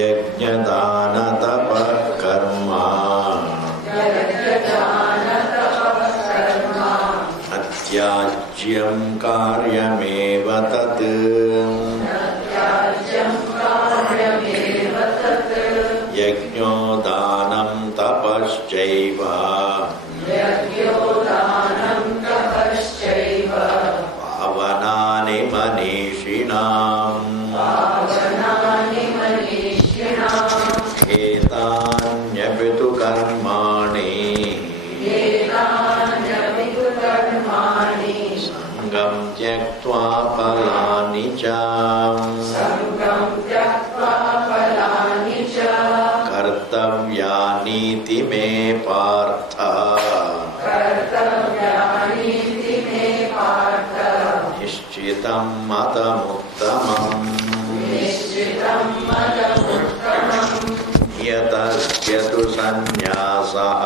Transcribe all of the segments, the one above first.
ಯಜ್ಞದಾನ ತಪಃ ಕರ್ಮ ಅತ್ಯಾಜ್ಯಂ ಕಾರ್ಯಮೇವ ತತ್ ಯಜ್ಞೋ ದಾನಂ ತಪಶ್ಚೈವ ಪಾವನಾನಿ ಮನೀಷಿಣಾಂ ಏತಾನ್ಯಪಿ ತು ಕರ್ಮಾಣಿ ಸಂಗಂ ತ್ಯಕ್ತ್ವಾ ಫಲಾನಿ ಚ ಕರ್ತವ್ಯಾನೀತಿ ಮೇ ಪಾರ್ಥ ನಿಶ್ಚಿತಂ ಮತಮುತ್ತಮಂ ನಿಯತಸ್ಯ ತು ಸನ್ಯಾಸಃ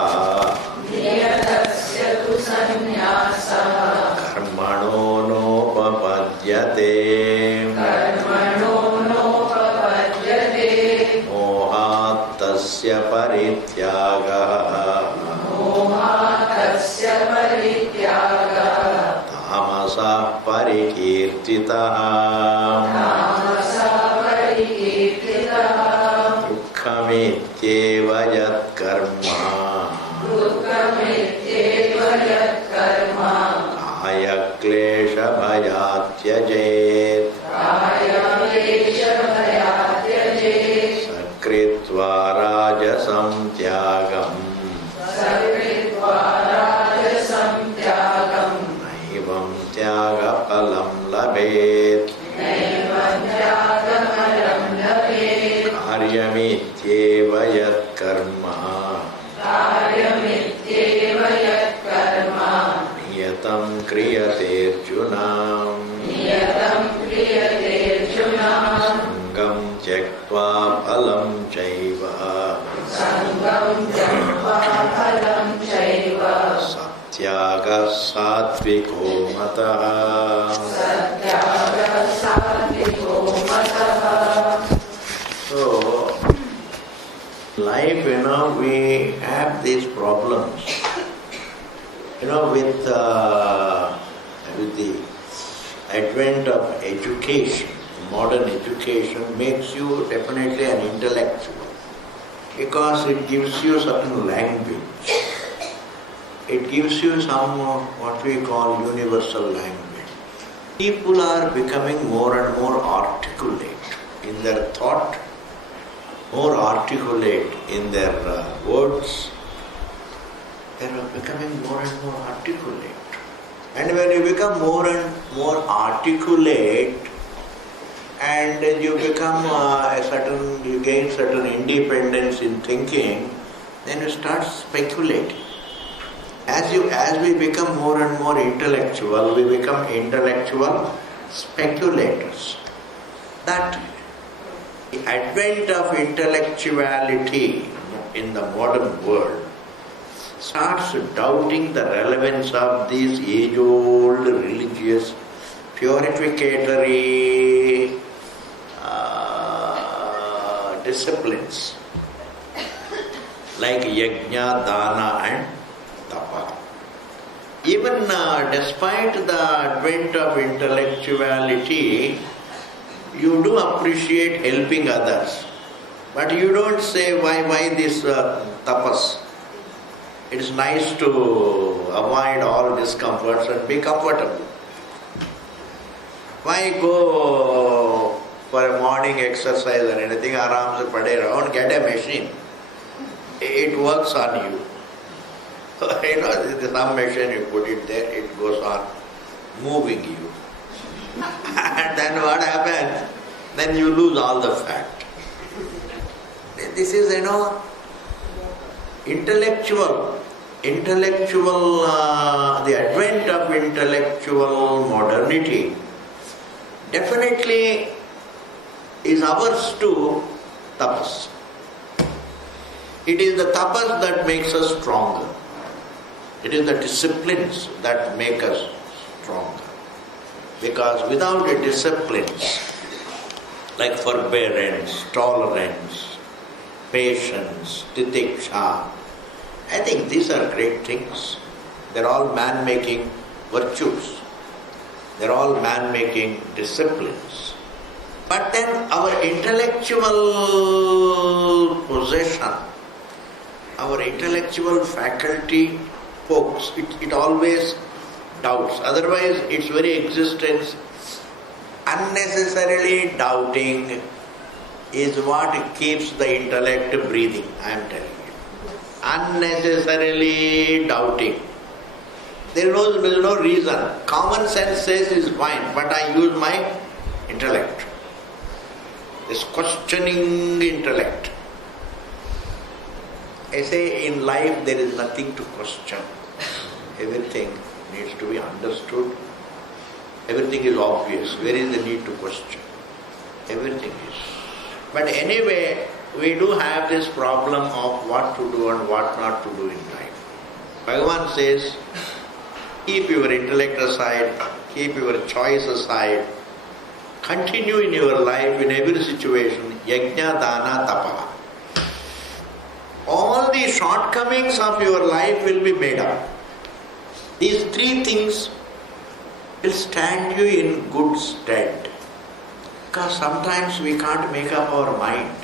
ಕರ್ಮಣೋ ನೋಪಪದ್ಯತೆ ಮೋಹಾತ್ ತಸ್ಯ ಪರಿತ್ಯಾಗಃ ತಾಮಸಃ ಪರಿಕೀರ್ತಿತಃ ದುಃಖಮಿತ್ಯೇವ ಯತ್ಕರ್ಮ ಕಾಯಕ್ಲೇಶಭಯಾತ್ ತ್ಯಜೇತ್ ಸಕೃತ್ವಾ ರಾಜಸಂ ತ್ಯಾಗಂ ನೈವಂ ತ್ಯಾಗಫಲಂ ಲಭೇತ್ ಕಾರ್ಯಮಿತ್ಯೇವ ಯತ್ಕರ್ಮ ನಿಯತಂ ಕ್ರಿಯತೇರ್ಜುನ ಸಂಗಂ ತ್ಯಕ್ತ್ವಾ ಫಲಂ ಚೈವ ಸತ್ಯಾಗಃ ಸಾತ್ವಿಕೋ ಮತಃ So, life, we have these problems. With the advent of education, modern education makes you definitely an intellectual because it gives you certain language. It gives you some what we call universal language. People are becoming more and more articulate in their thought, more articulate in their words. They are becoming more and more articulate. And when you become more and more articulate and you become you gain certain independence in thinking, then you start speculating. As we become more and more intellectual, we become intellectual speculators. That the advent of intellectuality in the modern world starts doubting the relevance of these age-old religious purificatory disciplines like yajna, dana and tapa. Even despite the advent of intellectuality, you do appreciate helping others, but you don't say why this tapas. It is nice to avoid all discomforts and be comfortable. Why go for a morning exercise or anything, aram se pade around, get a machine. It works on you. Some machine you put it there, it goes on moving you. And then what happens? Then you lose all the fat. This is, the advent of intellectual modernity definitely is ours to tapas. It is the tapas that makes us stronger. It is the disciplines that make us stronger. Because without the disciplines, like forbearance, tolerance, patience, titiksha. I think these are great things. They're all man-making virtues. They're all man-making disciplines. But then our intellectual possession, our intellectual faculty, folks, it always doubts. Otherwise, its very existence, unnecessarily doubting, is what keeps the intellect breathing, I am telling you. Unnecessarily doubting. There is no reason. Common sense says is fine, but I use my intellect. This questioning intellect. I say in life there is nothing to question. Everything needs to be understood. Everything is obvious. Where is the need to question? Everything is. But anyway, we do have this problem of what to do and what not to do in life. Bhagavan says, keep your intellect aside, keep your choice aside, continue in your life in every situation, yajna, dana, tapa. All the shortcomings of your life will be made up. These three things will stand you in good stead. Because sometimes we can't make up our mind.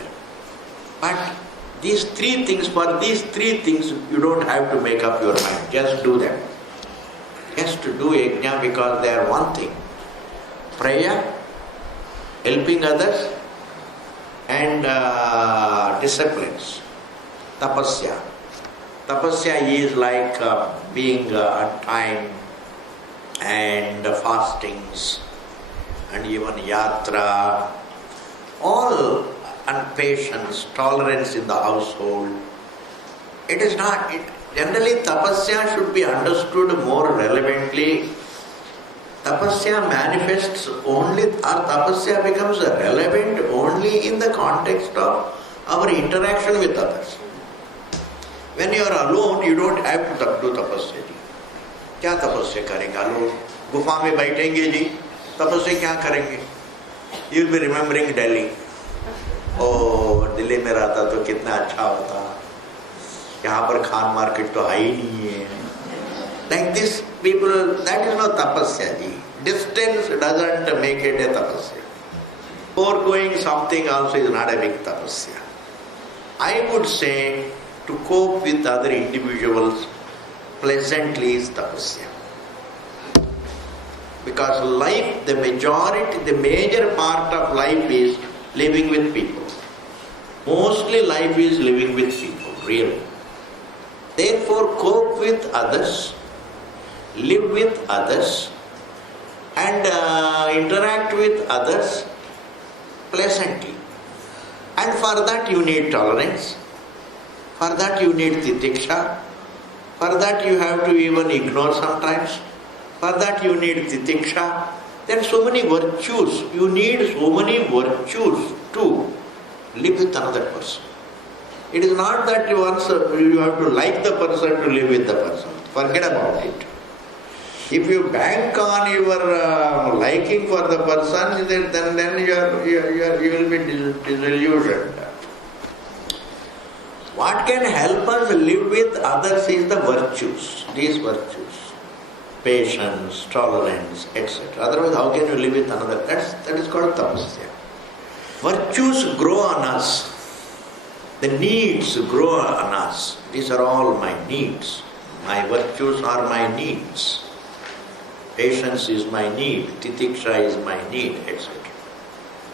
But these three things, for these three things, you don't have to make up your mind. Just do them. Just to do yajna because they are one thing. Prayer, helping others, and disciplines. Tapasya. Tapasya is like being at time and fastings and even yatra, all, and patience, tolerance in the household. It is not, generally tapasya should be understood more relevantly. Tapasya manifests only, or tapasya becomes relevant only in the context of our interaction with others. When you are alone, you don't have to do tapasya. क्या तपस्या करेंगे? alone गुफा में बैठेंगे जी, तपस्या क्या करेंगे? You will be remembering Delhi. Oh, Delhi में रहता तो कितना अच्छा होता. यहाँ पर खान मार्केट तो है ही नहीं है. Like this, people, that is not tapasya ji. Distance doesn't make it a tapasya. Foregoing something also is not a big tapasya. I would say to cope with other individuals pleasantly is tapasya. Because life, the major part of life is living with people. Mostly life is living with people, really. Therefore, cope with others, live with others, and interact with others pleasantly. And for that you need tolerance, for that you need titiksha, for that you have to even ignore sometimes, for that you need titiksha. There are so many virtues, you need so many virtues to live with another person. It is not that you have to like the person to live with the person. Forget about it. If you bank on your liking for the person, then you will be disillusioned. What can help us live with others is the virtues, these virtues. Patience, tolerance, etc. Otherwise, how can you live with another? That is called tapasya. Virtues grow on us. The needs grow on us. These are all my needs. My virtues are my needs. Patience is my need. Titiksha is my need, etc.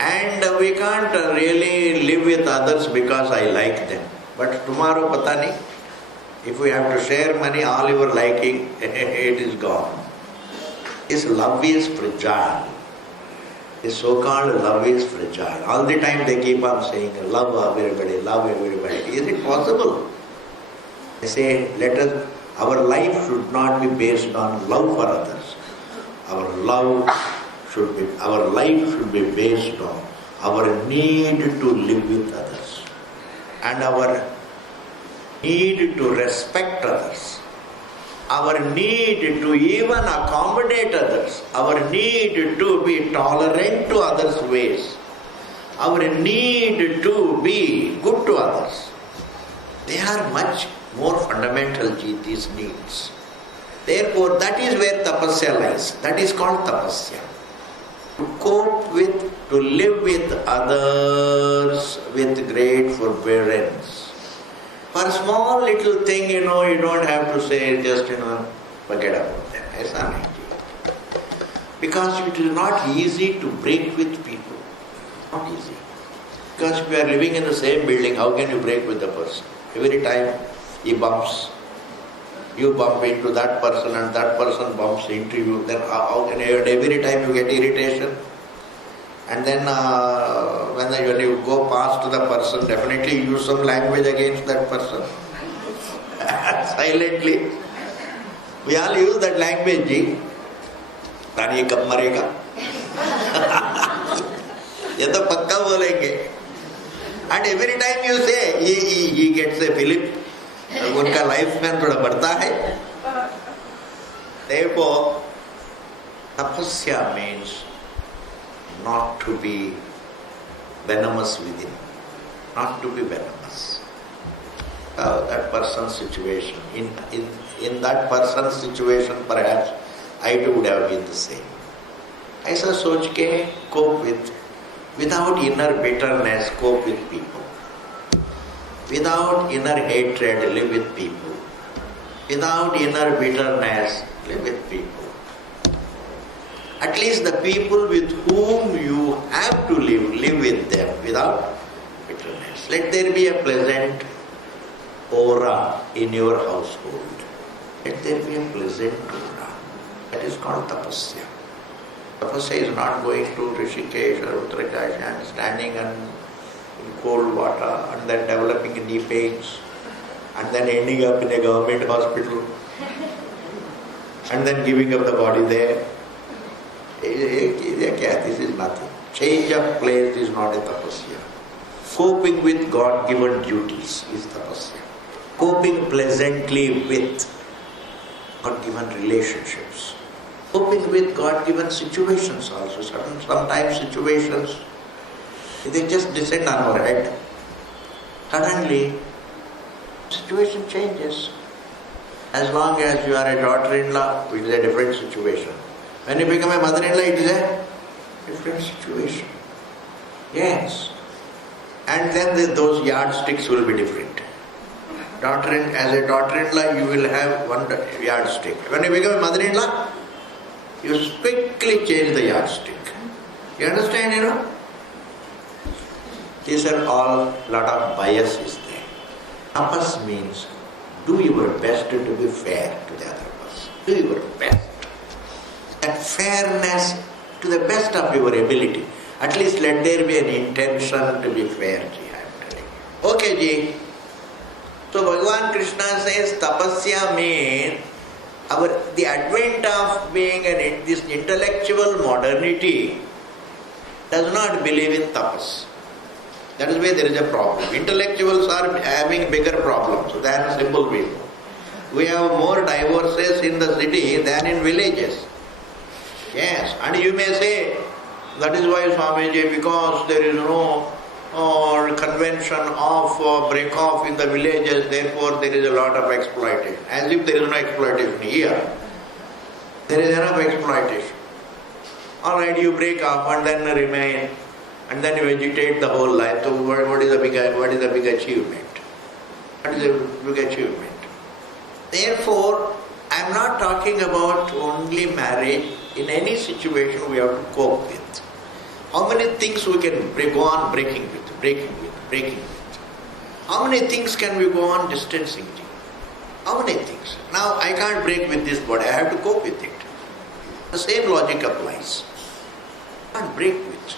And we can't really live with others because I like them. But tomorrow, pata nahi, if we have to share money, all your liking, it is gone. This love is fragile. This so-called love is fragile. All the time they keep on saying, love everybody, love everybody. Is it possible? They say, our life should not be based on love for others. Our life should be based on our need to live with others and our need to respect others, our need to even accommodate others, our need to be tolerant to others' ways, our need to be good to others. They are much more fundamental, these needs. Therefore, that is where tapasya lies. That is called tapasya. To cope with, to live with others with great forbearance. For small little thing, you don't have to say just, forget about them. Aisa nahi. Because it is not easy to break with people. Not easy. Because if you are living in the same building, how can you break with the person? Every time he bumps, you bump into that person and that person bumps into you, then how can you, every time you get irritation? And then when you go past the person, definitely use some language against that person. Silently. We all use that language, ji. Rani kab marega? Ye to pakka bolenge. And every time you say, he gets a fillip. उनका life में थोड़ा बढ़ता है. Therefore, tapasya means not to be venomous within, not to be venomous. That person's situation, in that person's situation, perhaps I too would have been the same. ऐसा सोच के cope with, without inner bitterness, cope with people. Without inner hatred, live with people. Without inner bitterness, live with people. At least the people with whom you have to live with them without bitterness. Let there be a pleasant aura in your household. Let there be a pleasant aura. That is called tapasya. Tapasya is not going to Rishikesh or Uttarakhand and standing in cold water and then developing knee pains and then ending up in a government hospital and then giving up the body there. This is nothing. Change of place is not a tapasya. Coping with God-given duties is tapasya. Coping pleasantly with God-given relationships. Coping with God-given situations also. Sometimes situations, they just descend on our head. Suddenly, situation changes. As long as you are a daughter-in-law, it is a different situation. When you become a mother-in-law, it is a different situation. Yes. And then those yardsticks will be different. As a daughter-in-law, you will have one yardstick. When you become a mother-in-law, you quickly change the yardstick. You understand, These are all lot of biases there. Tapas means do your best to be fair to the other person. Do your best. That fairness to the best of your ability. At least let there be an intention to be fair, Ji, I am telling you. Okay, Ji. So Bhagavan Krishna says tapasya means the advent of being this intellectual modernity does not believe in tapas. That is where there is a problem. Intellectuals are having bigger problems than simple people. We have more divorces in the city than in villages. Yes, and you may say, that is why Swamiji, because there is no convention of break off in the villages, therefore there is a lot of exploitation. As if there is no exploitation here. There is enough exploitation. Alright, you break off and then remain, and then you vegetate the whole life. So what is the big achievement? What is the big achievement? Therefore, I am not talking about only marriage. In any situation we have to cope with. How many things we can go on breaking with? How many things can we go on distancing to? How many things? Now I can't break with this body, I have to cope with it. The same logic applies. I can't break with it.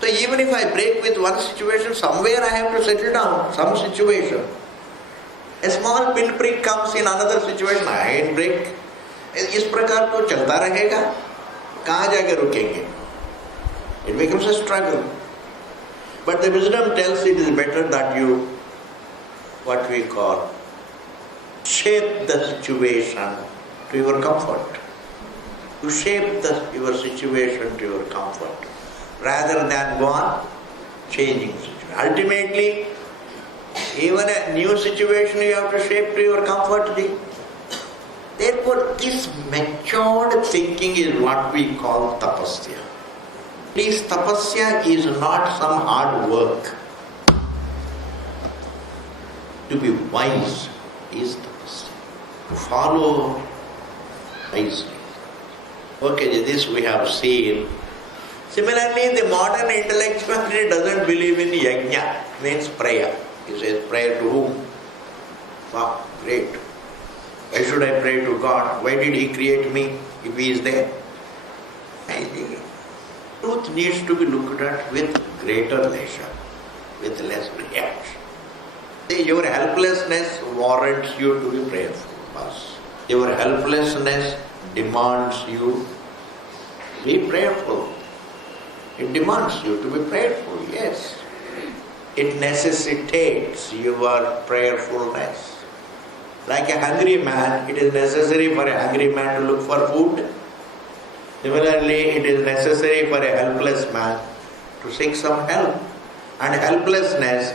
So even if I break with one situation, somewhere I have to settle down, some situation. A small pinprick comes in another situation, I ain't break. इस प्रकार तो चलता रहेगा, कहाँ जाके रुकेंगे? It becomes a struggle. But the wisdom tells it is better that you, what we call, shape the situation to your comfort. You shape your situation to your comfort. Rather than go on changing situation. Ultimately, even a new situation you have to shape to your comfort thing. Therefore, this matured thinking is what we call tapasya. Please, tapasya is not some hard work. To be wise is tapasya. To follow wisely. Okay, this we have seen. Similarly, the modern intellectuality doesn't believe in yajna, means prayer. He says, prayer to whom? Wow, great. Why should I pray to God? Why did He create me if He is there? I think truth needs to be looked at with greater leisure, with less reaction. Your helplessness warrants you to be prayerful. Your helplessness demands you to be prayerful. It demands you to be prayerful, yes. It necessitates your prayerfulness. Like a hungry man, it is necessary for a hungry man to look for food. Similarly, it is necessary for a helpless man to seek some help. And helplessness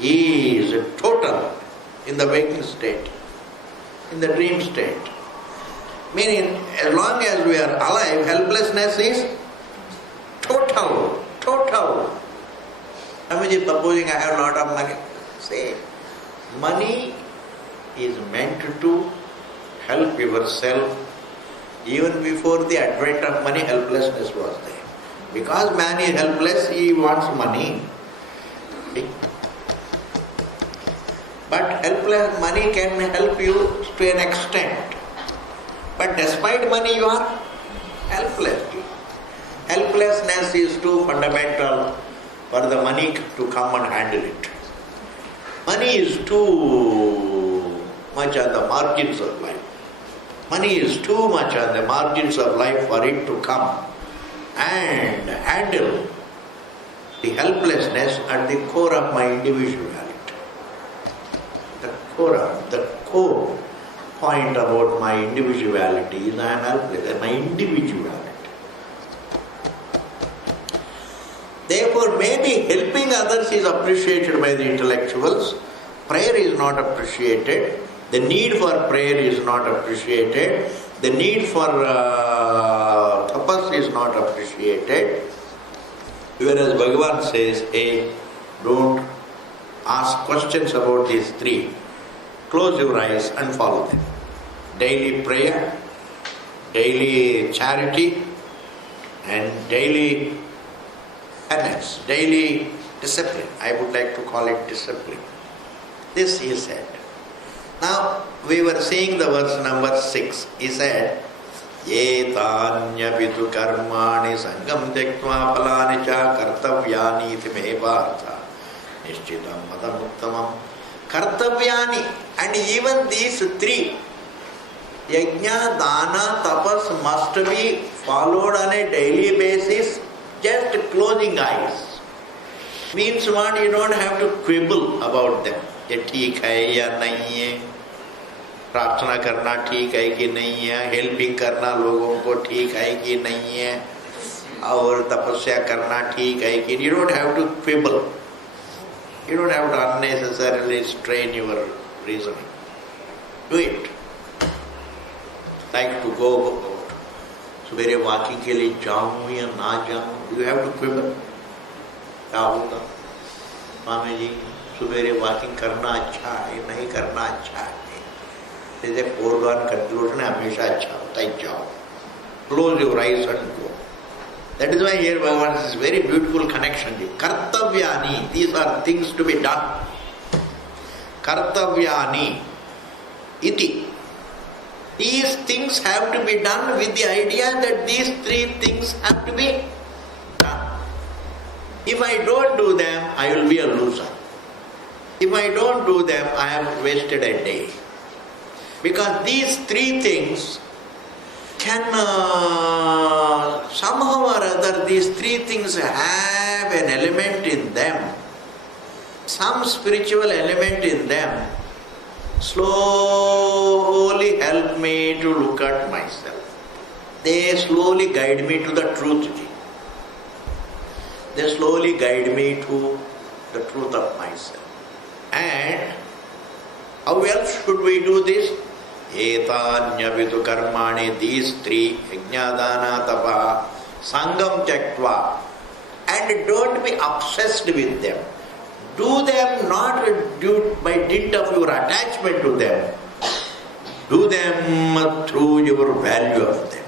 is total in the waking state, in the dream state. Meaning, as long as we are alive, helplessness is total. Swamiji, supposing I have a lot of money, say, money is meant to help yourself. Even before the advent of money, helplessness was there. Because man is helpless, he wants money. But helpless money can help you to an extent. But despite money, you are helpless. Helplessness is too fundamental for the money to come and handle it. Money is too much on the margins of life. Money is too much on the margins of life for it to come and handle the helplessness at the core of my individuality. The core point about my individuality is I am helpless, my individuality. Therefore, maybe helping others is appreciated by the intellectuals. Prayer is not appreciated. The need for prayer is not appreciated. The need for tapas is not appreciated. Whereas Bhagavan says, hey, don't ask questions about these three. Close your eyes and follow them. Daily prayer, daily charity, and daily penance, daily discipline. I would like to call it discipline. This he said. Now, we were seeing the verse number 6. He said, Etanya vidu karmani sangam tektva phalani cha kartavyani iti me partha nishchitam madam uttamam. Kartavyani, and even these three, yajna, dana, tapas, must be followed on a daily basis, just closing eyes. Means what? You don't have to quibble about them. ये ठीक है या नहीं है, प्रार्थना करना ठीक है कि नहीं है, हेल्पिंग करना लोगों को ठीक है कि नहीं है, और तपस्या करना ठीक है कि, you don't have to quibble. You don't have to unnecessarily strain your reasoning. Do it. Like to go सुबेरे वॉकिंग के लिए जाऊं या ना जाऊं, you have to quibble. क्या होगा? स्वामी जी, सुबेरे वॉकिंग करना अच्छा है, नहीं करना अच्छा है. जैसे foregone conclusion हमेशा अच्छा होता है, जाओ. Close your eyes and go. That is why here Bhagavan says very beautiful connection. Kartavyani, these are things to be done. Kartavyani iti. These things have to be done with the idea that these three things have to be done. If I don't do them, I will be a loser. If I don't do them, I have wasted a day. Because these three things can somehow or other, these three things have an element in them, some spiritual element in them, slowly help me to look at myself. They slowly guide me to the truth. They slowly guide me to the truth of myself. And how else should we do this? Etanyavitu karmani, these three, yajnadana tapa, sangam tyaktva. And don't be obsessed with them. Do them not by dint of your attachment to them. Do them through your value of them.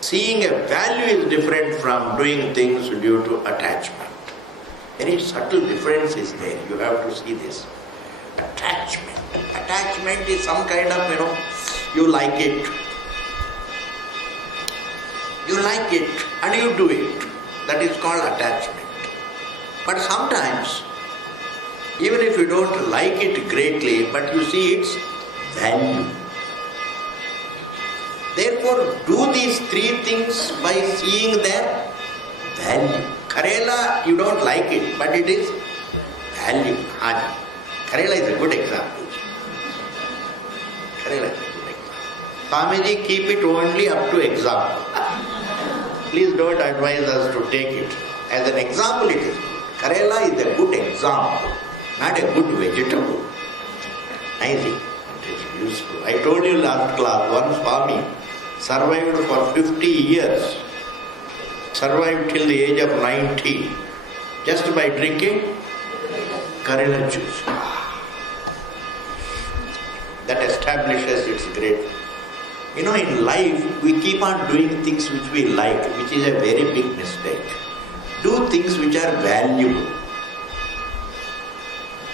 Seeing a value is different from doing things due to attachment. Very subtle difference is there. You have to see this. Attachment. Attachment is some kind of, you like it. You like it and you do it. That is called attachment. But sometimes, even if you don't like it greatly, but you see its value. Therefore, do these three things by seeing their value. Karela, you don't like it, but it is value. Karela is a good example. Karela is a good example. Swamiji, keep it only up to example. Please don't advise us to take it. As an example, it is good. Karela is a good example, not a good vegetable. I think it is useful. I told you last class, one Swami survived for 50 years, survived till the age of 90, just by drinking Karela juice. That establishes its great. In life, we keep on doing things which we like, which is a very big mistake. Do things which are valuable.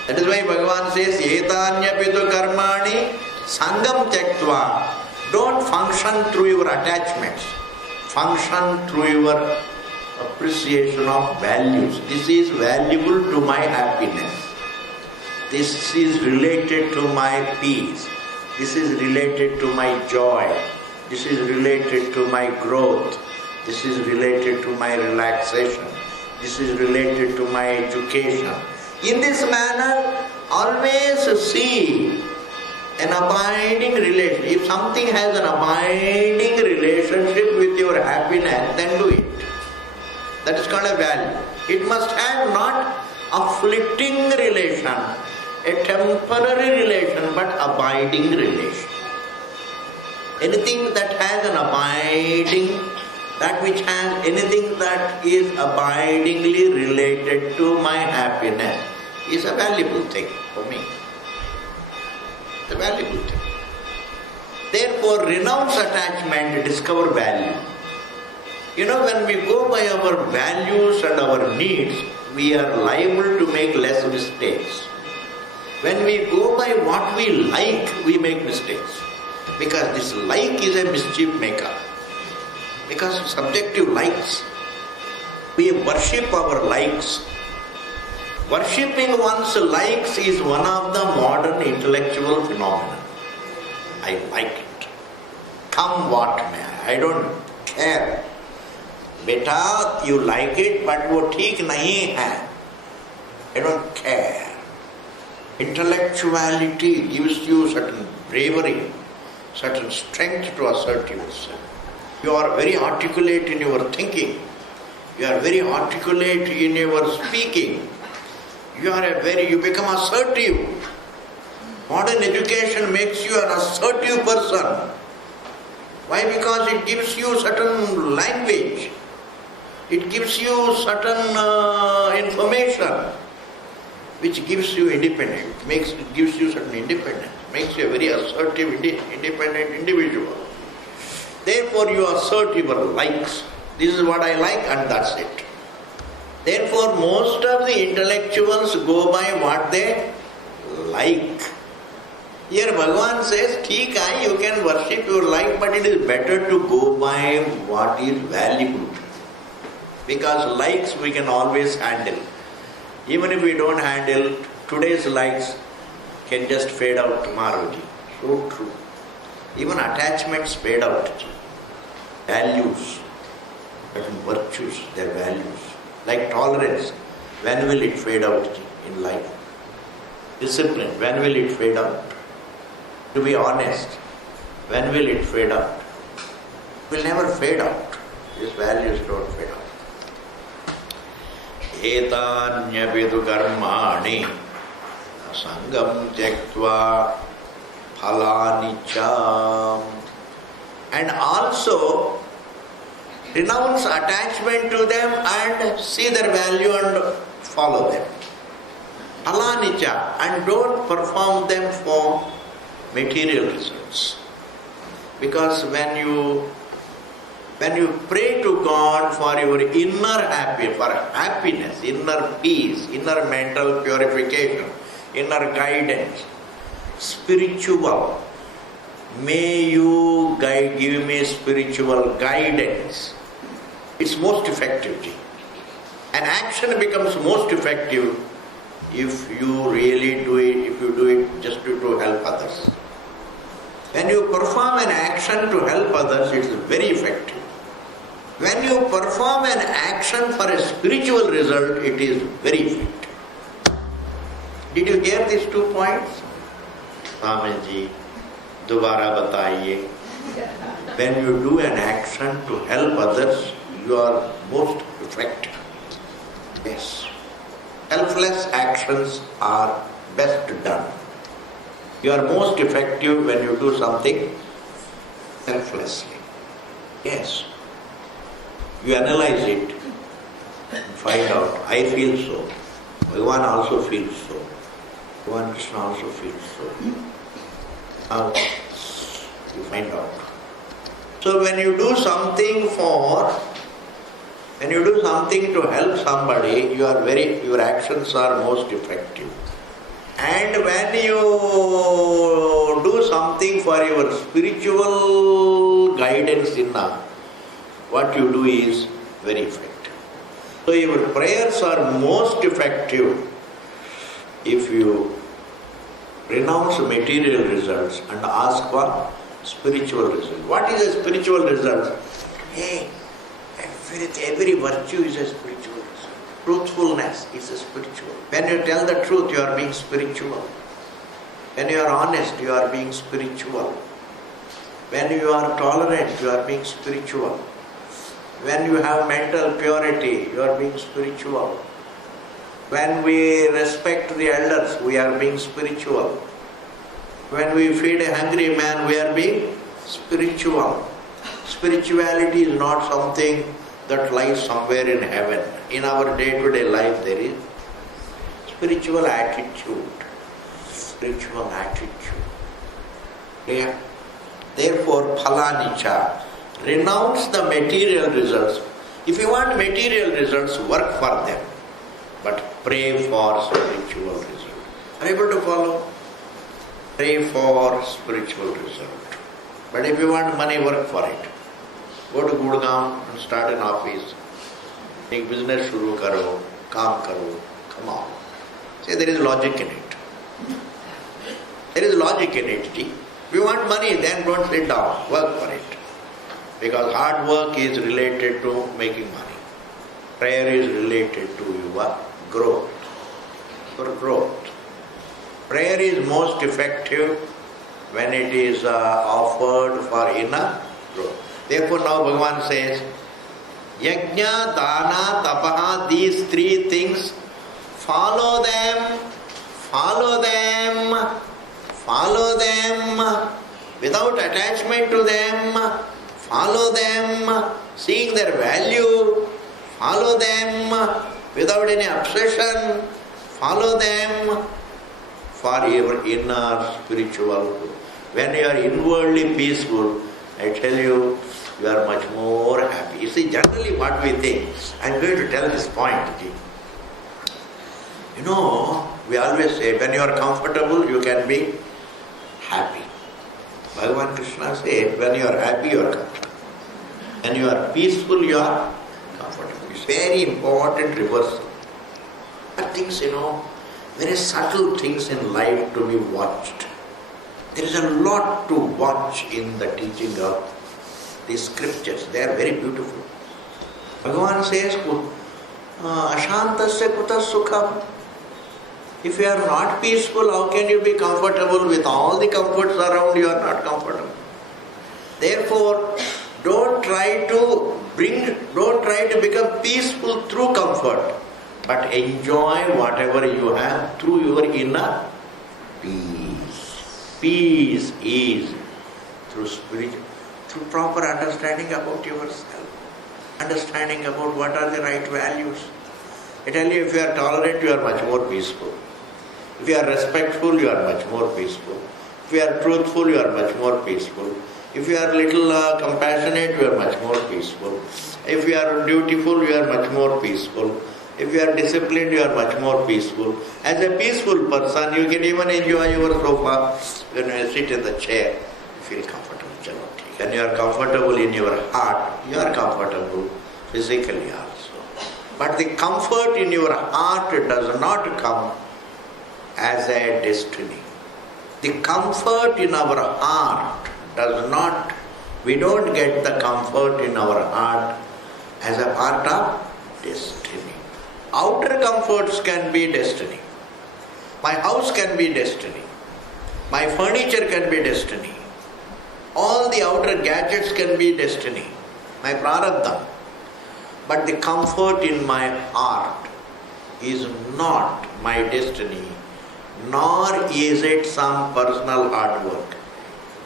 That is why Bhagavan says, Etanyapitu karmani sangam tyaktva. Don't function through your attachments. Function through your appreciation of values. This is valuable to my happiness. This is related to my peace. This is related to my joy. This is related to my growth. This is related to my relaxation. This is related to my education. In this manner, always see an abiding relation. If something has an abiding relationship with your happiness, then do it. That is called a value. It must have not a fleeting relation, a temporary relation, but abiding relation. Anything that has an abiding, that which has anything that is abidingly related to my happiness is a valuable thing for me. It's a valuable thing. Therefore, renounce attachment, discover value. When we go by our values and our needs, we are liable to make less mistakes. When we go by what we like, we make mistakes. Because this like is a mischief maker. Because subjective likes. We worship our likes. Worshipping one's likes is one of the modern intellectual phenomena. I like it. Come what may. I don't care. Beta, you like it, but wo theek nahi hai. I don't care. Intellectuality gives you certain bravery, certain strength to assert yourself. You are very articulate in your thinking. You are very articulate in your speaking. You become assertive. Modern education makes you an assertive person. Why? Because it gives you certain language. It gives you certain information which gives you independence. It gives you certain independence. Makes you a very assertive, independent individual. Therefore you assert your likes. This is what I like and that's it. Therefore most of the intellectuals go by what they like. Here Bhagavan says, "Theek hai, you can worship your like, but it is better to go by what is valuable." Because likes we can always handle. Even if we don't handle, today's likes can just fade out tomorrow. So true. Even attachments fade out. Values, certain virtues, their values. Like tolerance, when will it fade out in life? Discipline, when will it fade out? To be honest, when will it fade out? It will never fade out. These values don't fade out. etanyaphi karmani sangam tyaktva phalani cha. And also renounce attachment to them and see their value and follow them. Phalani cha. And don't perform them for material results. Because when you pray to God for your inner happiness, inner peace, inner mental purification, inner guidance, spiritual, may you give me spiritual guidance. It's most effective. An action becomes most effective if you really do it, if you do it just to help others. When you perform an action to help others, it is very effective. When you perform an action for a spiritual result, it is very effective. Did you hear these 2 points? Swamiji, dobara bataiye. When you do an action to help others, you are most effective. Yes. Selfless actions are best done. You are most effective when you do something selflessly. Yes. You analyze it and find out, I feel so. Bhagavan also feels so. Bhagavan Krishna also feels so. Now, you find out. So when you do something to help somebody, your actions are most effective. And when you do something for your spiritual guidance what you do is very effective. So your prayers are most effective if you renounce material results and ask for spiritual results. What is a spiritual result? Hey, every virtue is a spiritual result. Truthfulness is a spiritual. When you tell the truth, you are being spiritual. When you are honest, you are being spiritual. When you are tolerant, you are being spiritual. When you have mental purity, you are being spiritual. When we respect the elders, we are being spiritual. When we feed a hungry man, we are being spiritual. Spirituality is not something that lies somewhere in heaven. In our day-to-day life, there is spiritual attitude. Spiritual attitude. Yeah. Therefore, phalanicha. Renounce the material results. If you want material results, work for them. But pray for spiritual result. Are you able to follow? Pray for spiritual result. But if you want money, work for it. Go to Gurgaon and start an office. Make business shuru karo, kaam karo. Come on. See, there is logic in it. There is logic in it. If you want money, then don't sit down. Work for it. Because hard work is related to making money. Prayer is related to your growth. For growth. Prayer is most effective when it is offered for inner growth. Therefore now Bhagavan says, Yajna, Dana, Tapaha, these 3 things, follow them, follow them, follow them, without attachment to them, follow them, seeing their value, follow them, without any obsession, follow them for your inner spiritual growth. When you are inwardly peaceful, I tell you, you are much more happy. You see, generally what we think, I am going to tell this point. You know, we always say, when you are comfortable, you can be happy. Bhagavan Krishna said, when you are happy, you are comfortable. When you are peaceful, you are comfortable. It's very important reversal. There are things, very subtle things in life to be watched. There is a lot to watch in the teaching of the scriptures. They are very beautiful. Bhagavan says, Ashantasya kuta sukham. If you are not peaceful, how can you be comfortable? With all the comforts around, you are not comfortable. Therefore, don't try to become peaceful through comfort, but enjoy whatever you have through your inner peace. Peace is through proper understanding about yourself, understanding about what are the right values. I tell you, if you are tolerant, you are much more peaceful. If you are respectful, you are much more peaceful. If you are truthful, you are much more peaceful. If you are little compassionate, you are much more peaceful. If you are dutiful, you are much more peaceful. If you are disciplined, you are much more peaceful. As a peaceful person, you can even enjoy your sofa. When you sit in the chair, you feel comfortable. When you are comfortable in your heart, you are comfortable physically also. But the comfort in your heart does not come as a destiny. The comfort in our heart does not, we don't get the comfort in our heart as a part of destiny. Outer comforts can be destiny. My house can be destiny. My furniture can be destiny. All the outer gadgets can be destiny. My prarabdha. But the comfort in my heart is not my destiny, nor is it some personal hard work.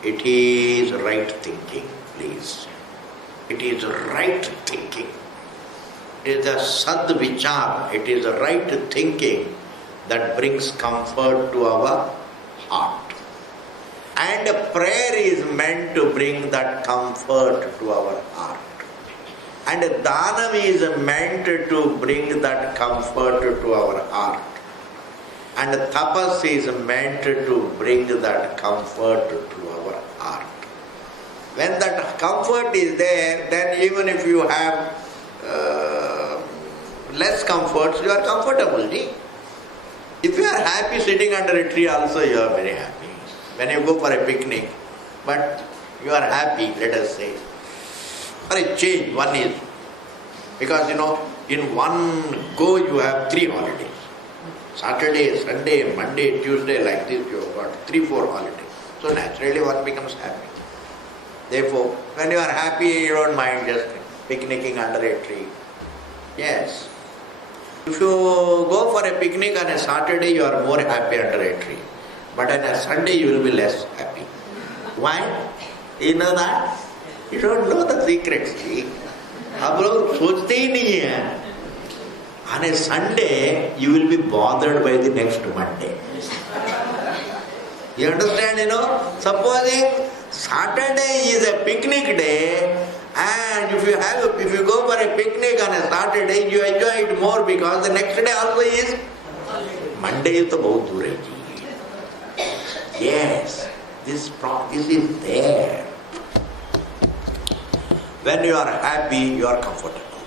It is right thinking, please. It is right thinking. It is a sad vichar. It is a right thinking that brings comfort to our heart. And prayer is meant to bring that comfort to our heart. And dhanam is meant to bring that comfort to our heart. And tapas is meant to bring that comfort to our heart. When that comfort is there, then even if you have less comforts, you are comfortable. If you are happy sitting under a tree also, you are very happy. When you go for a picnic, but you are happy, let us say, for a change, one is, because in one go you have 3 holidays. Saturday, Sunday, Monday, Tuesday, like this you have got 3-4 holidays. So naturally one becomes happy. Therefore, when you are happy, you don't mind just picnicking under a tree. Yes. If you go for a picnic on a Saturday, you are more happy under a tree. But on a Sunday, you will be less happy. Why? You know that? You don't know the secrets. आप लोग सोचते ही नहीं है. On a Sunday, you will be bothered by the next Monday. You understand, Supposing Saturday is a picnic day, and if you go for a picnic on a Saturday, you enjoy it more because the next day also is Monday is तो बहुत दूर है. Yes, this is there. When you are happy, you are comfortable.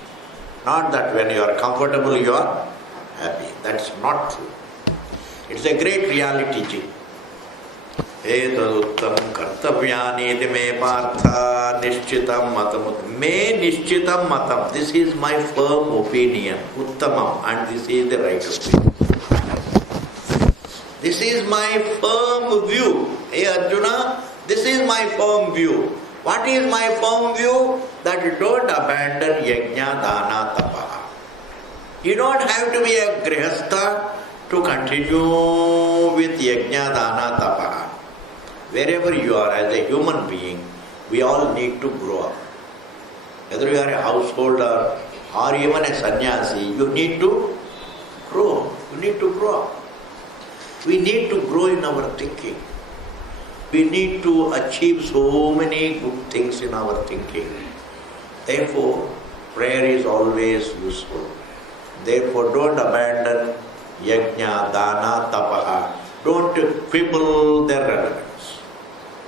Not that when you are comfortable, you are happy. That's not true. It's a great reality, ji. Etaduttam kartavyani me partha nishchitam matam. Me nishchitam matam. This is my firm opinion. Uttamam. And this is the right opinion. This is my firm view. Hey Arjuna, this is my firm view. What is my firm view? That you don't abandon yajna, dana, tapa. You don't have to be a grihastha to continue with yajna, dana, tapa. Wherever you are as a human being, we all need to grow up. Whether you are a householder or even a sannyasi, you need to grow. You need to grow up. We need to grow in our thinking. We need to achieve so many good things in our thinking. Therefore, prayer is always useful. Therefore, don't abandon yajna, dana, tapaha. Don't quibble their relevance.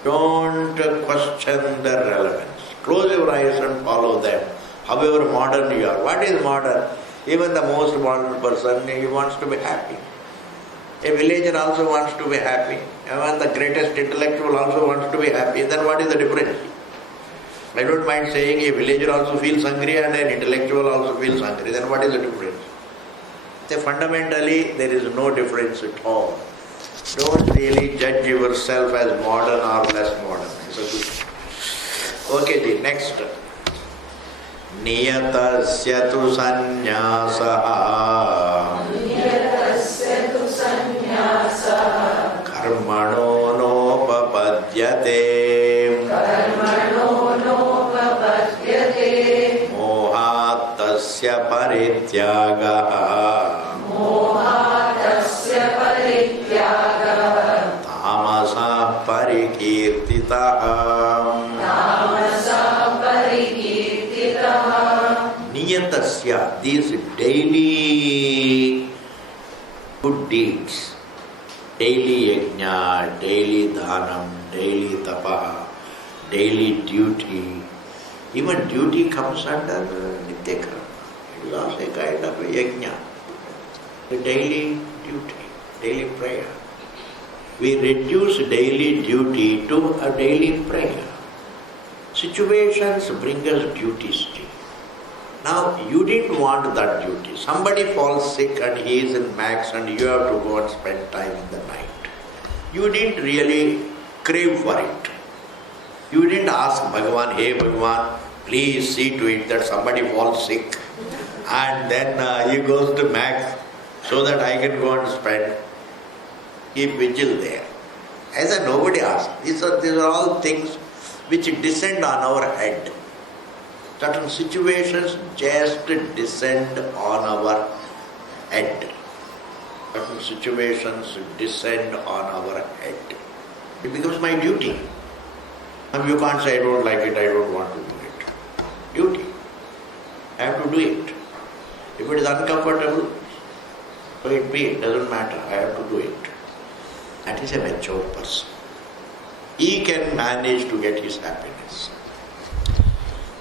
Don't question their relevance. Close your eyes and follow them. However modern you are. What is modern? Even the most modern person, he wants to be happy. A villager also wants to be happy. Even the greatest intellectual also wants to be happy. Then what is the difference? I don't mind saying a villager also feels hungry and an intellectual also feels hungry. Then what is the difference? So fundamentally, there is no difference at all. Don't really judge yourself as modern or less modern. It's a good. Okay, the next. Niyatasya tu sannyasa परित्यागः मोहातस्य परित्यागः तामसः परिकीर्तितः तामसः परिकीर्तितः नियतस्य these daily good deeds, daily yajna, daily dhanam, daily tapa, daily duty. Even duty comes under nitya karma. It is also a kind of a yajna. The daily duty, daily prayer. We reduce daily duty to a daily prayer. Situations bring us duties to you. Now, you didn't want that duty. Somebody falls sick and he is in max and you have to go and spend time in the night. You didn't really crave for it. You didn't ask Bhagavan, hey Bhagavan, please see to it that somebody falls sick and then he goes to max so that I can go and spend. Keep vigil there. As a nobody asked. These are all things which descend on our head. Certain situations just descend on our head. Certain situations descend on our head. It becomes my duty. And you can't say, I don't like it, I don't want to do it. Duty. I have to do it. If it is uncomfortable, so it be, it doesn't matter, I have to do it. That is a mature person. He can manage to get his happiness.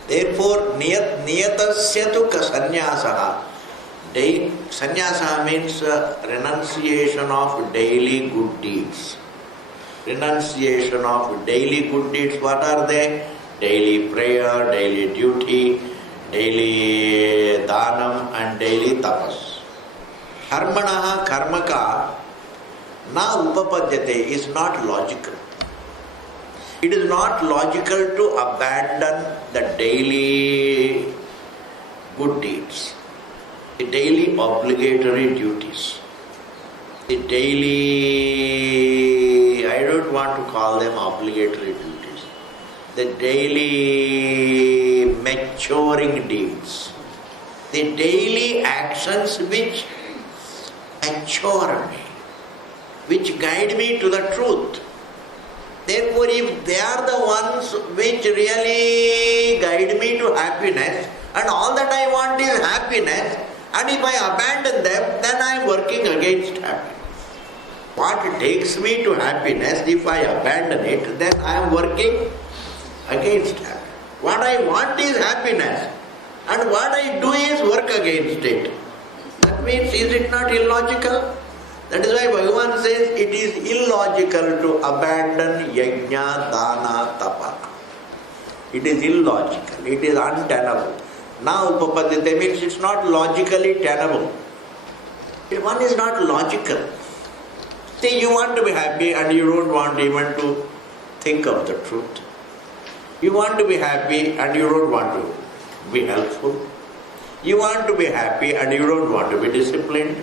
Therefore, niyatasya tu sannyasa. Sannyasa means renunciation of daily good deeds. Renunciation of daily good deeds. What are they? Daily prayer, daily duty, daily dhanam and daily tapas. Karmanaha karmaka na upapadyate is not logical. It is not logical to abandon the daily good deeds, the daily obligatory duties, the daily, I don't want to call them obligatory duties, the daily maturing deeds, the daily actions which mature me, which guide me to the truth. Therefore, if they are the ones which really guide me to happiness, and all that I want is happiness, and if I abandon them, then I am working against happiness. What takes me to happiness, if I abandon it, then I am working against happiness. What I want is happiness, and what I do is work against it. That means, is it not illogical? That is why Bhagavan says it is illogical to abandon yajna, dana, tapa. It is illogical, it is untenable. Now upapadyate means it's not logically tenable. One is not logical. See, you want to be happy and you don't want even to think of the truth. You want to be happy and you don't want to be helpful. You want to be happy and you don't want to be disciplined.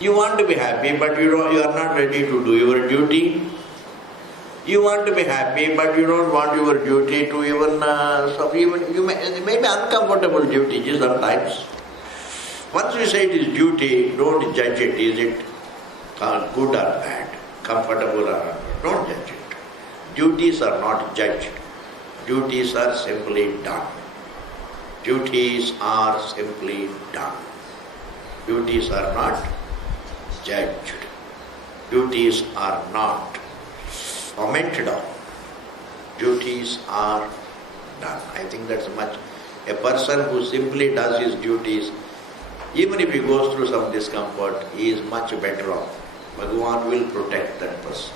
You want to be happy, but you are not ready to do your duty. You want to be happy, but you don't want your duty to even may be uncomfortable duty sometimes. Once you say it is duty, don't judge it. Is it good or bad, comfortable or not? Don't judge it. Duties are not judged. Duties are simply done. Duties are simply done. Duties are not judged. Duties are not commented on. Duties are done. I think that's much. A person who simply does his duties, even if he goes through some discomfort, he is much better off. Bhagavan will protect that person.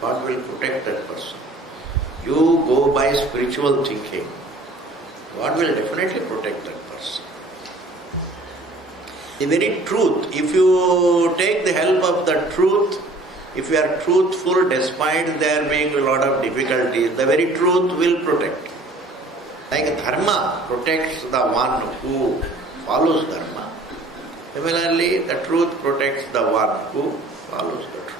God will protect that person. You go by spiritual thinking, God will definitely protect that person. The very truth, if you take the help of the truth, if you are truthful despite there being a lot of difficulties, the very truth will protect. Like dharma protects the one who follows dharma. Similarly, the truth protects the one who follows the truth.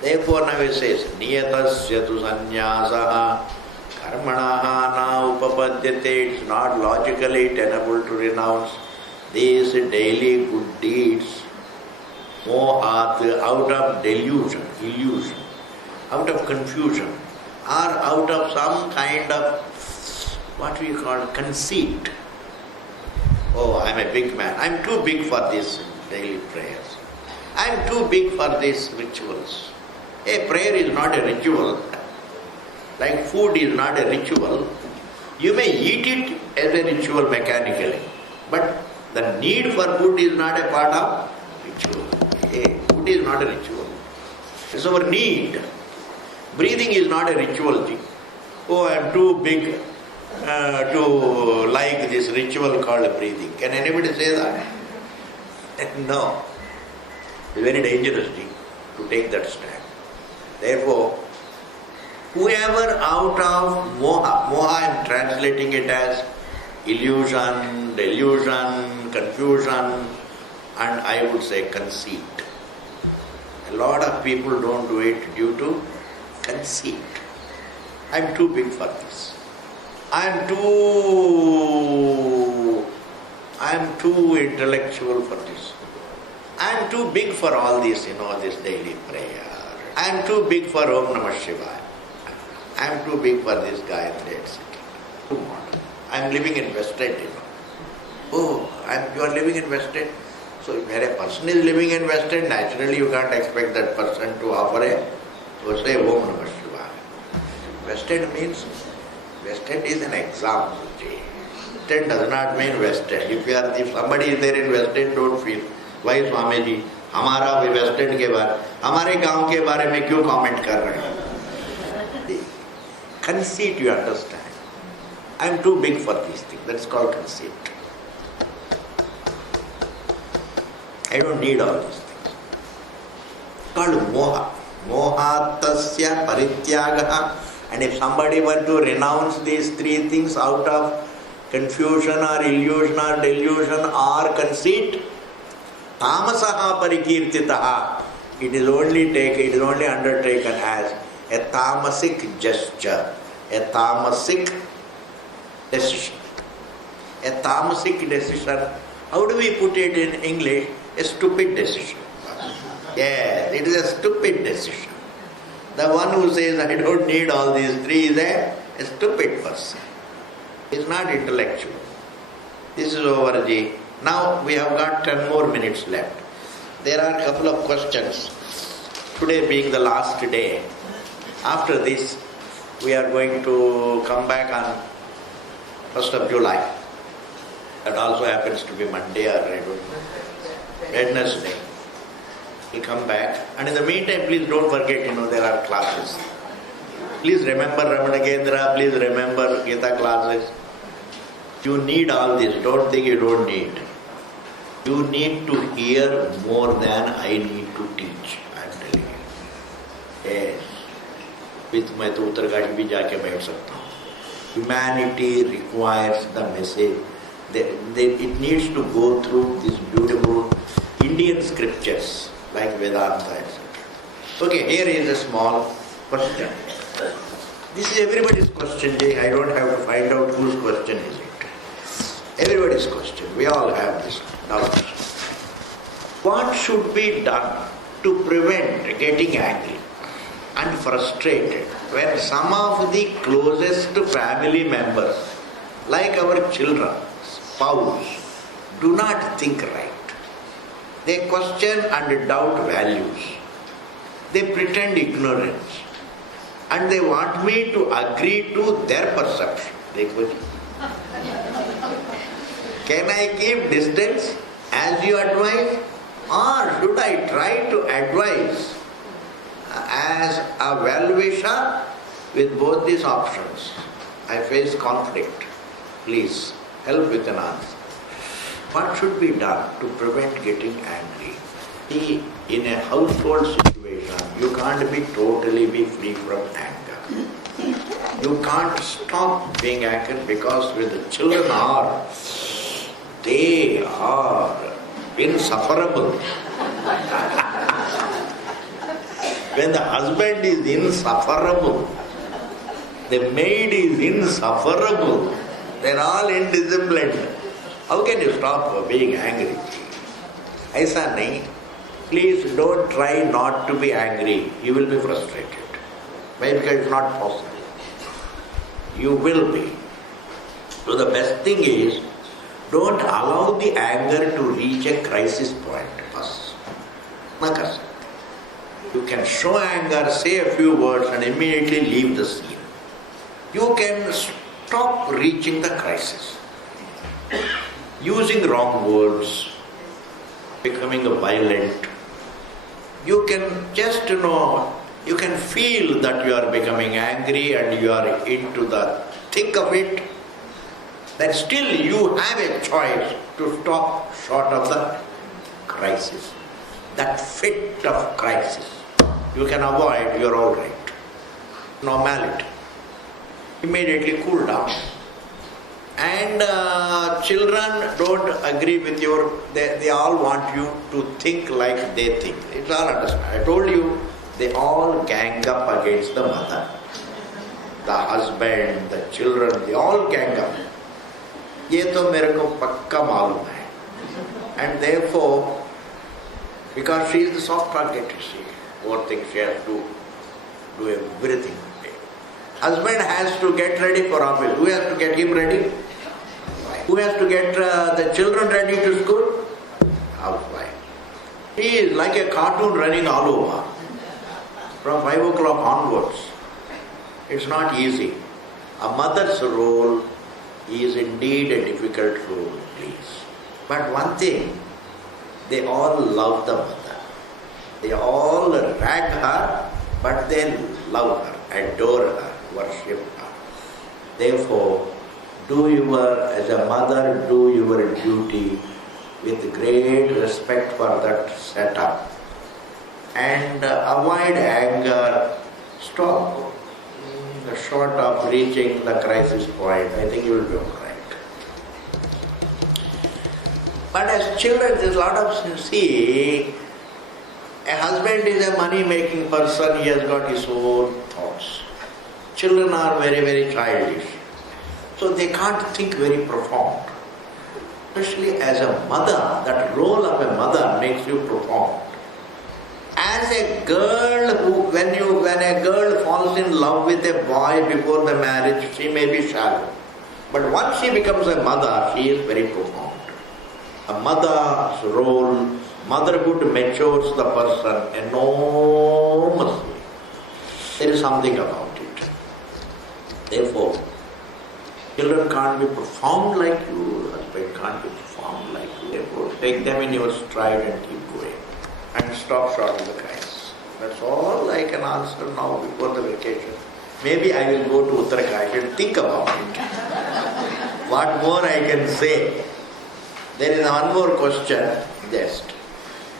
Therefore now it says, niyatasya tu sannyāsaha karmanaha na upapadyate. It's not logically tenable to renounce. these daily good deeds, mohat, out of delusion, illusion, out of confusion, or out of some kind of, what we call conceit. Oh, I'm a big man. I'm too big for these daily prayers. I'm too big for these rituals. A prayer is not a ritual. Like food is not a ritual. You may eat it as a ritual mechanically, but the need for food is not a part of ritual. Food is not a ritual. It's our need. Breathing is not a ritual thing. Oh, I'm too big to like this ritual called breathing. Can anybody say that? No. It's a very dangerous thing to take that stand. Therefore, whoever out of moha I am translating it as illusion, delusion, confusion, and I would say conceit. A lot of people don't do it due to conceit. I am too big for this. I am too intellectual for this. I am too big for all this, this daily prayer. I am too big for Om Namah Shivaya. I am too big for this Gayatri, etc. I am living in West End, Oh, you are living in West End. So when a person is living in West End, naturally you can't expect that person to offer to say Om Namah Shivaya. West End means, West End is an example. West End does not mean West End. If somebody is there in West End, don't feel, why Swami ji, हमारा West End के बारे, हमारे गांव के बारे में क्यों comment कर रहे हैं? Conceit, you understand. I am too big for these things. That's called conceit. I don't need all these things. It's called moha. Mohatasya parityagaha. And if somebody were to renounce these three things out of confusion or illusion or delusion or conceit, tamasaha parikirtitaha. It is only undertaken as a tamasic gesture, a tamasic decision. A tamasic decision, how do we put it in English? A stupid decision. Yes, it is a stupid decision. The one who says, I don't need all these three is a stupid person. He is not intellectual. This is over, Ji. Now we have got 10 more minutes left. There are a couple of questions. Today being the last day. After this, we are going to come back on 1st of July. That also happens to be Monday or I don't know, Wednesday. We come back. And in the meantime, please don't forget, there are classes. Please remember Ramanagendra, please remember Gita classes. You need all this. Don't think you don't need. You need to hear more than I need to teach. I am telling you. Yes. मैं तो उत्तर गाड़ी भी जाके बैठ सकता हूँ. Humanity requires the message. It needs to go through these beautiful Indian scriptures like Vedanta, etc. Okay, here is a small question. This is everybody's question. I don't have to find out whose question is it. Everybody's question. We all have this knowledge. What should be done to prevent getting angry and frustrated when some of the closest family members, like our children, spouse, do not think right? They question and doubt values. They pretend ignorance. And they want me to agree to their perception. Can I keep distance as you advise? Or should I try to advise as a well-wisher with both these options? I face conflict. Please help with an answer. What should be done to prevent getting angry? See, in a household situation, you can't be totally free from anger. You can't stop being angry because when the children they are insufferable. When the husband is insufferable, the maid is insufferable, they are all indisciplined. How can you stop being angry? Aisa nahi. Please don't try not to be angry. You will be frustrated. Why? Because it's not possible. You will be. So the best thing is, don't allow the anger to reach a crisis point first. Nakas. You can show anger, say a few words and immediately leave the scene. You can stop reaching the crisis. Using wrong words, becoming violent. You can just you can feel that you are becoming angry and you are into the thick of it. Then still you have a choice to stop short of the crisis. That fit of crisis. You can avoid, you're all right. Normality. Immediately cool down. And children don't agree with they all want you to think like they think. It's all understand. I told you, they all gang up against the mother. The husband, the children, they all gang up. ये तो मेरे को पक्का मालूम है. And therefore, because she is the soft target, poor thing, she has to do everything. Husband has to get ready for office. Who has to get him ready? Who has to get the children ready to school? Housewife. He is like a cartoon running all over. From 5 o'clock onwards. It's not easy. A mother's role is indeed a difficult role, please. But one thing, they all love the mother. They all rag her, but they love her, adore her, worship her. Therefore, as a mother, do your duty with great respect for that setup. And avoid anger, stop short of reaching the crisis point. I think you will be all right. But as children, there's a lot of, see, a husband is a money-making person, he has got his own thoughts. Children are very, very childish. So they can't think very profound. Especially as a mother, that role of a mother makes you profound. As a girl, when a girl falls in love with a boy before the marriage, she may be shallow. But once she becomes a mother, she is very profound. A mother's role, motherhood matures the person enormously. There is something about it. Therefore, children can't be profound like you, husband can't be profound like you. Therefore, take them in your stride and keep going. And stop short of the crisis. That's all I can answer now before the vacation. Maybe I will go to Uttarakhand and think about it. What more I can say? There is one more question, just.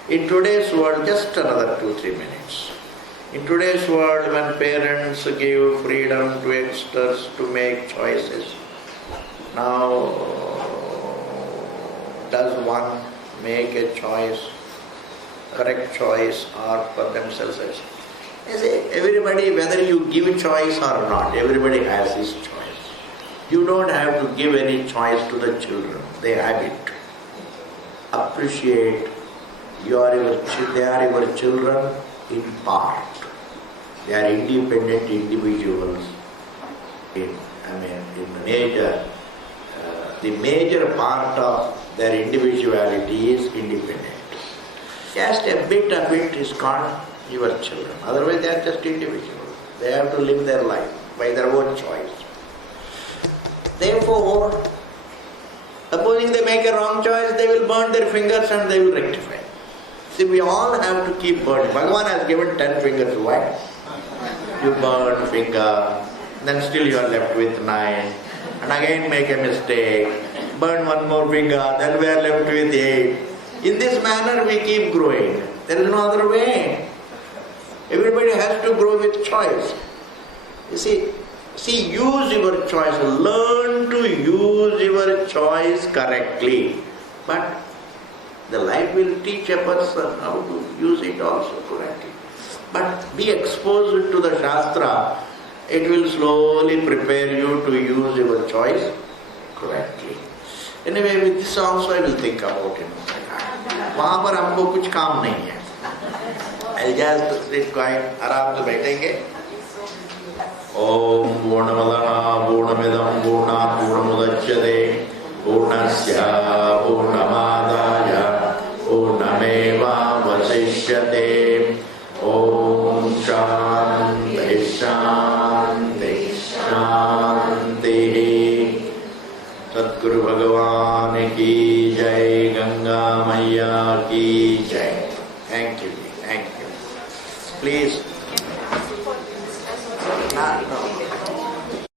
In today's world, just another 2-3 minutes. In today's world, when parents give freedom to youngsters to make choices, now does one make a choice, correct choice, or for themselves? I say, everybody, whether you give choice or not, everybody has his choice. You don't have to give any choice to the children. They have it. Appreciate, they are your children in part. They are independent individuals. The major part of their individuality is independent. Just a bit of it is called your children. Otherwise they are just individuals. They have to live their life by their own choice. Therefore, supposing they make a wrong choice, they will burn their fingers and they will rectify. See, we all have to keep burning. Bhagavan has given 10 fingers. Why? You burn finger, then still you are left with 9, and again make a mistake, burn one more finger, then we are left with 8. In this manner we keep growing. There is no other way. Everybody has to grow with choice. You see, use your choice. Learn to use your choice correctly. But the life will teach a person how to use it also correctly. But be exposed to the Shastra. It will slowly prepare you to use your choice correctly. Anyway, with this also I will think about it. वहाँ पर हमको कुछ काम नहीं है. I'll just sit quiet, आराम से बैठेंगे. ओम पूर्णमदः पूर्णमिदं पूर्णात् पूर्णमुदच्यते पूर्णस्य पूर्णमादाय पूर्णमेवावशिष्यते. ओम शांति शांति शांति. सद्गुरु भगवान की